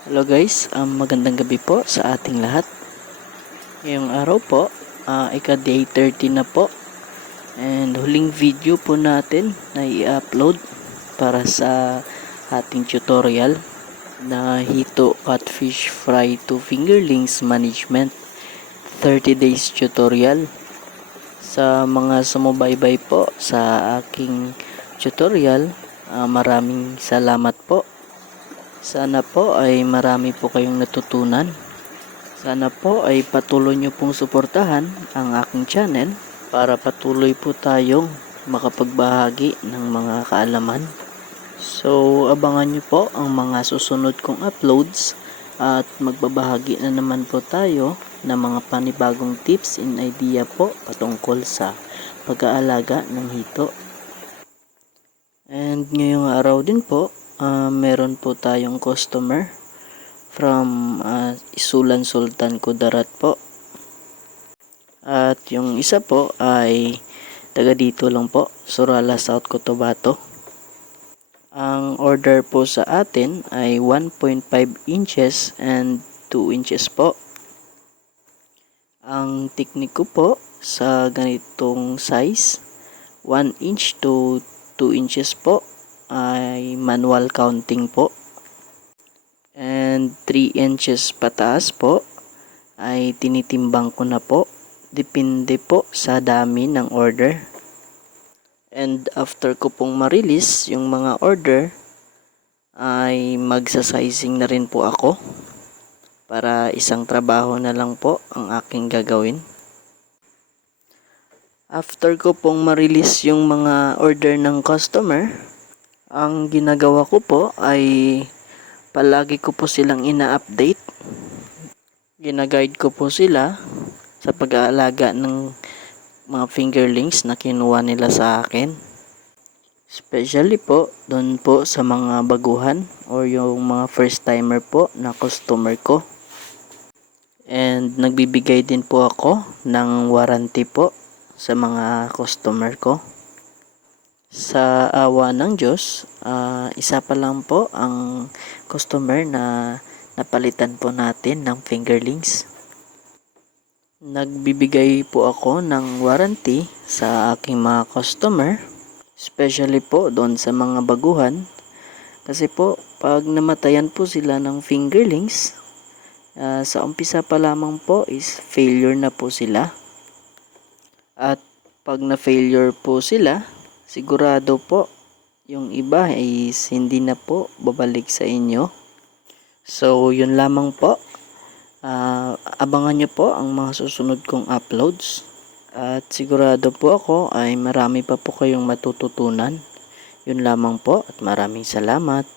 Hello guys, magandang gabi po sa ating lahat. Ngayong araw po, ika-day 30 na po. And huling video po natin na i-upload para sa ating tutorial na Hito Catfish Fry to Fingerlings Management 30 days tutorial. Sa mga sumubaybay po sa aking tutorial, maraming salamat po. Sana po ay marami po kayong natutunan. Sana po ay patuloy nyo pong suportahan ang aking channel para patuloy po tayong makapagbahagi ng mga kaalaman. So, abangan nyo po ang mga susunod kong uploads at magbabahagi na naman po tayo ng mga panibagong tips and idea po patungkol sa pag-aalaga ng hito. And ngayong araw din po, meron po tayong customer from Isulan Sultan Kudarat po. At yung isa po ay taga dito lang po, Surala, South Cotabato. Ang order po sa atin ay 1.5 inches and 2 inches po. Ang technique ko po sa ganitong size, 1 inch to 2 inches po ay manual counting po. And 3 inches pataas po ay tinitimbang ko na po. Depende po sa dami ng order. And after ko pong ma-release yung mga order, ay magsa-sizing na rin po ako. Para isang trabaho na lang po ang aking gagawin. After ko pong ma-release yung mga order ng customer, ang ginagawa ko po ay palagi ko po silang ina-update. Gina-guide ko po sila sa pag-aalaga ng mga fingerlings na kinuha nila sa akin. Especially po doon po sa mga baguhan or yung mga first timer po na customer ko. And nagbibigay din po ako ng warranty po sa mga customer ko. Sa awa ng Diyos, isa pa lang po ang customer na napalitan po natin ng fingerlings. Nagbibigay po ako ng warranty sa aking mga customer, especially po doon sa mga baguhan. Kasi po, pag namatayan po sila ng fingerlings, sa umpisa pa lamang po is failure na po sila. At pag na-failure po sila, sigurado po yung iba is hindi na po babalik sa inyo. So, yun lamang po. Abangan nyo po ang mga susunod kong uploads. At sigurado po ako ay marami pa po kayong matututunan. Yun lamang po at maraming salamat.